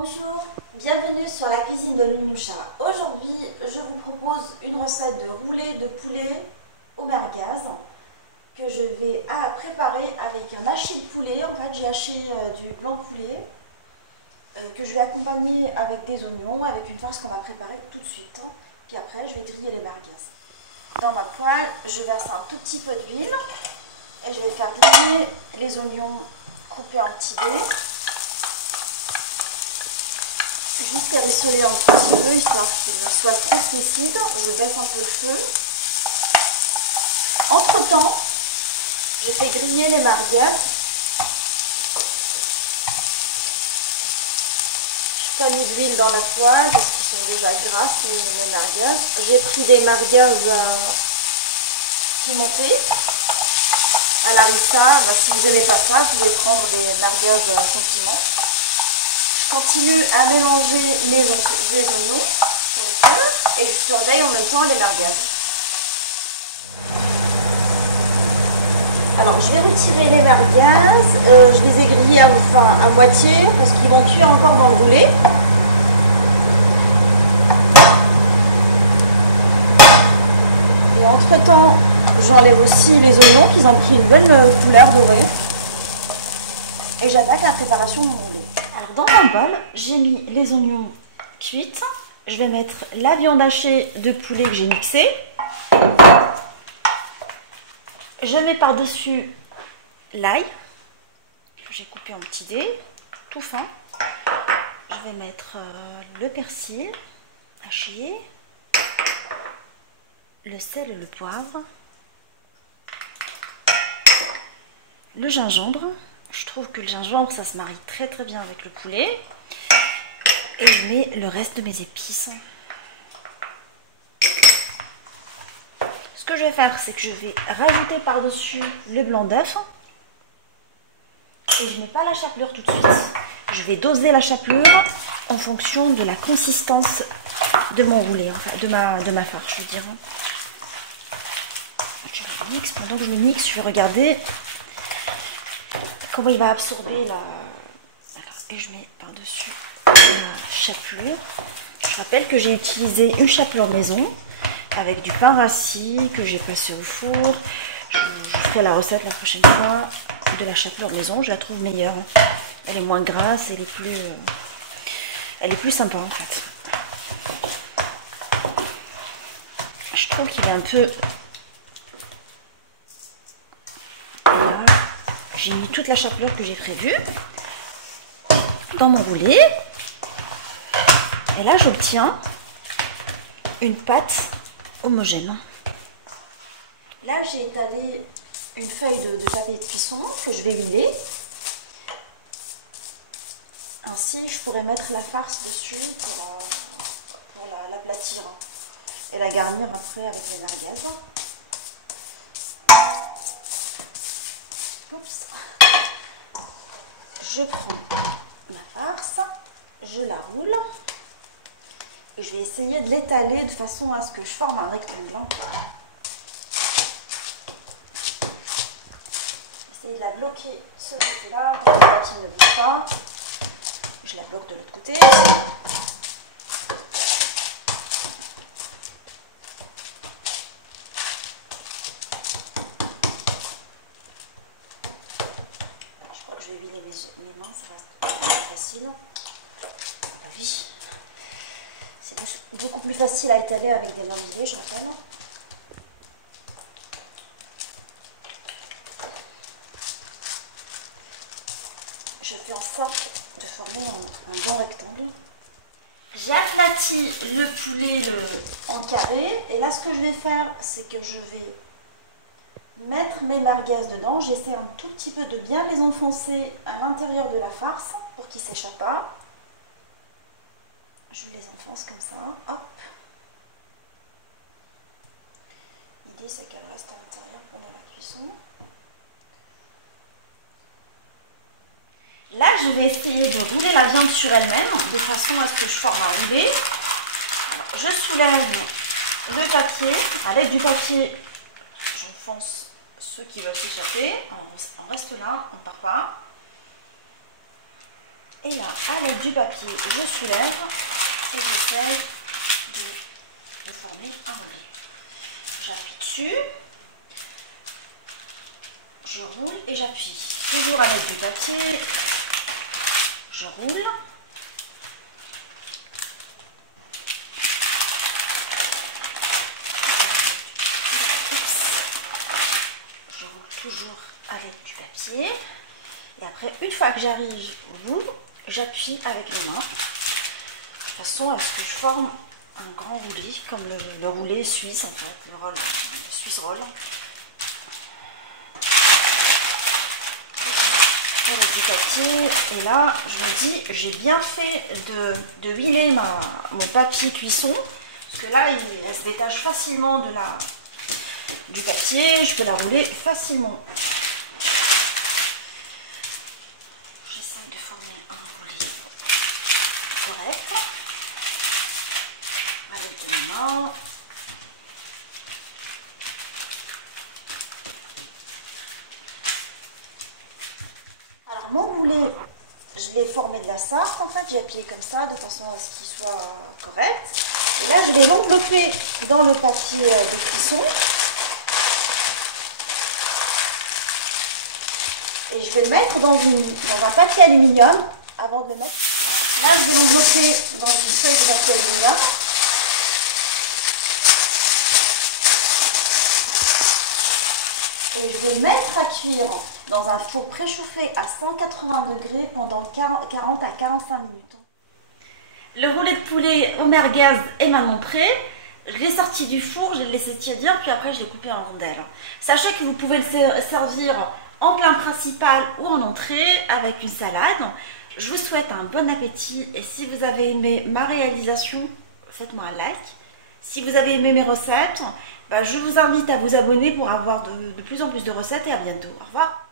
Bonjour, bienvenue sur la cuisine de Lounoucha. Aujourd'hui, je vous propose une recette de roulé de poulet au merguez que je vais préparer avec un hachis de poulet. En fait, j'ai haché du blanc de poulet que je vais accompagner avec des oignons, avec une farce qu'on va préparer tout de suite. Puis après, je vais griller les merguez. Dans ma poêle, je verse un tout petit peu d'huile et je vais faire griller les oignons coupés en petits dés. Jusqu'à rissoler un petit peu, histoire qu'il soit translucide. Je baisse un peu le feu. Entre temps, je fais griller les merguez. Je pas mis d'huile dans la poêle parce qu'ils sont déjà grasses les merguez. J'ai pris des merguez pimentées à la harissa. Si vous n'aimez pas ça, vous pouvez prendre des merguez sans piment. Je continue à mélanger les oignons sur le feu et je surveille en même temps les merguez. Alors je vais retirer les merguez, je les ai grillés à moitié parce qu'ils vont cuire encore dans le roulé. Et entre temps, j'enlève aussi les oignons qui ont pris une belle couleur dorée. Et j'attaque la préparation de mon roulé. Alors dans un bol, j'ai mis les oignons cuits. Je vais mettre la viande hachée de poulet que j'ai mixée. Je mets par-dessus l'ail que j'ai coupé en petits dés, tout fin. Je vais mettre le persil haché, le sel et le poivre, le gingembre. Je trouve que le gingembre, ça se marie très très bien avec le poulet. Et je mets le reste de mes épices. Ce que je vais faire, c'est que je vais rajouter par-dessus le blanc d'œuf. Et je ne mets pas la chapelure tout de suite. Je vais doser la chapelure en fonction de la consistance de mon roulé, enfin de ma farce, je veux dire. Je le mixe. Pendant que je le mixe, je vais regarder comment il va absorber la... Voilà. Et je mets par-dessus la chapelure. Je rappelle que j'ai utilisé une chapelure maison avec du pain rassis que j'ai passé au four. Je ferai la recette la prochaine fois de la chapelure maison. Je la trouve meilleure. Elle est moins grasse, elle est plus sympa en fait. Je trouve qu'il est un peu... Voilà. J'ai mis toute la chapelure que j'ai prévue dans mon roulé. Et là, j'obtiens une pâte homogène. Là, j'ai étalé une feuille de papier de cuisson que je vais huiler. Ainsi, je pourrais mettre la farce dessus pour l'aplatir et la garnir après avec les merguez. Oups. Je prends ma farce, je la roule et je vais essayer de l'étaler de façon à ce que je forme un rectangle. Essayer de la bloquer ce côté-là pour que la ne bouge pas. Je la bloque de l'autre côté. Je vais vider mes mains, ça reste plus facile. Oui, c'est beaucoup plus facile à étaler avec des mains vidées, je rappelle. Je fais en sorte de former un bon rectangle. J'ai aplati le poulet en carré et là ce que je vais faire, c'est que je vais mettre mes merguez dedans. J'essaie un tout petit peu de bien les enfoncer à l'intérieur de la farce pour qu'ils ne s'échappent pas. Je les enfonce comme ça. Hop. L'idée c'est qu'elles restent à l'intérieur pendant la cuisson. Là, je vais essayer de rouler la viande sur elle-même de façon à ce que je forme un roulé. Alors, je soulève le papier. À l'aide du papier, j'enfonce ceux qui veulent s'échapper. On reste là, on ne part pas. Et là, à l'aide du papier, je soulève et j'essaie de former un roulé. J'appuie dessus, je roule et j'appuie. Toujours à l'aide du papier, je roule. Je roule toujours à l'aide du papier. Et après, une fois que j'arrive au bout, j'appuie avec les mains, de façon à ce que je forme un grand roulé, comme le roulé suisse en fait, le Swiss roll. Avec du papier, et là je me dis, j'ai bien fait de huiler mon papier cuisson, parce que là elle se détache facilement du papier, je peux la rouler facilement. Correct, avec de ma main. Alors mon roulé, je l'ai formé de la sarthe en fait, j'ai appuyé comme ça de façon à ce qu'il soit correct. Et là je vais l'envelopper dans le papier de cuisson. Et je vais le mettre dans un papier aluminium avant de le mettre. Là, je vais l'envelopper dans une feuille de papier aluminium. Et je vais le mettre à cuire dans un four préchauffé à 180 degrés pendant 40 à 45 minutes. Le roulé de poulet au merguez est maintenant prêt. Je l'ai sorti du four, je l'ai laissé tiédir, puis après je l'ai coupé en rondelles. Sachez que vous pouvez le servir en plat principal ou en entrée avec une salade. Je vous souhaite un bon appétit et si vous avez aimé ma réalisation, faites-moi un like. Si vous avez aimé mes recettes, je vous invite à vous abonner pour avoir de plus en plus de recettes et à bientôt. Au revoir.